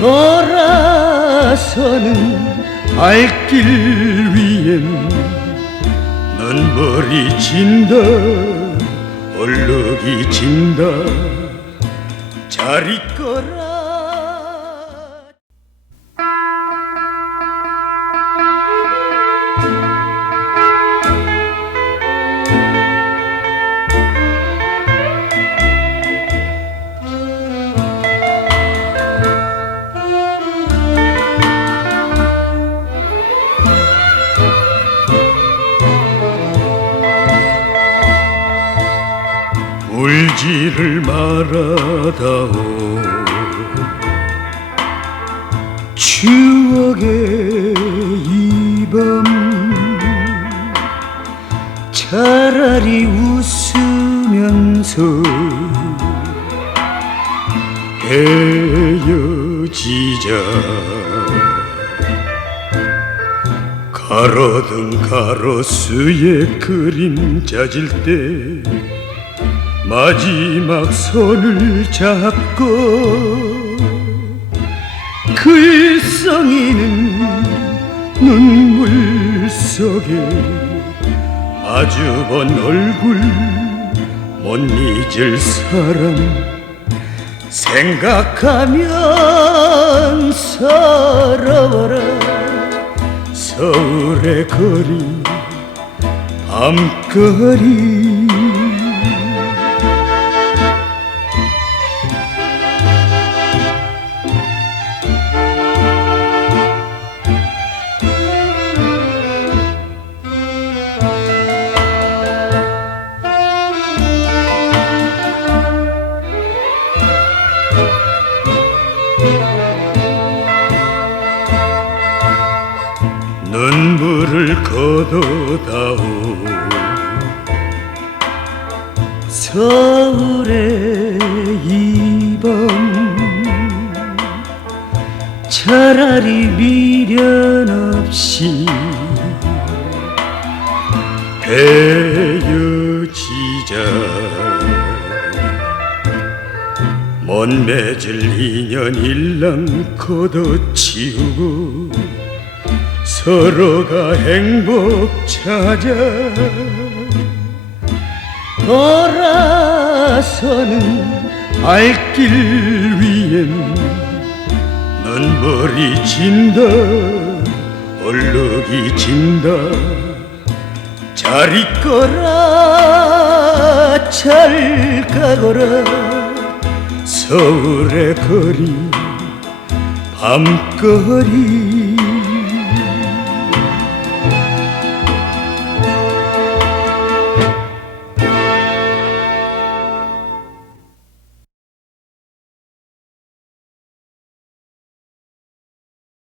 돌아서는 발길 위엔 눈물이 진다 얼룩이 진다. 잘 있거라 울지를 말아다오. 추억의 이 밤 차라리 웃으면서 헤어지자. 가로등 가로수에 그림자 질 때 마지막 손을 잡고 글썽이는 눈물 속에 마주본 얼굴 못 잊을 사람 생각하면 서러워라. 서울의 거리 밤거리 눈물을 거둬다오. 서울의 이밤 차라리 미련 없이 헤어지자. 못 맺을 인연 일랑 걷어치우고 서로가 행복 찾아 돌아서는 발길 위엔 눈물이 진다 얼룩이 진다. 잘 있거라 잘 가거라. 서울의 거리 밤거리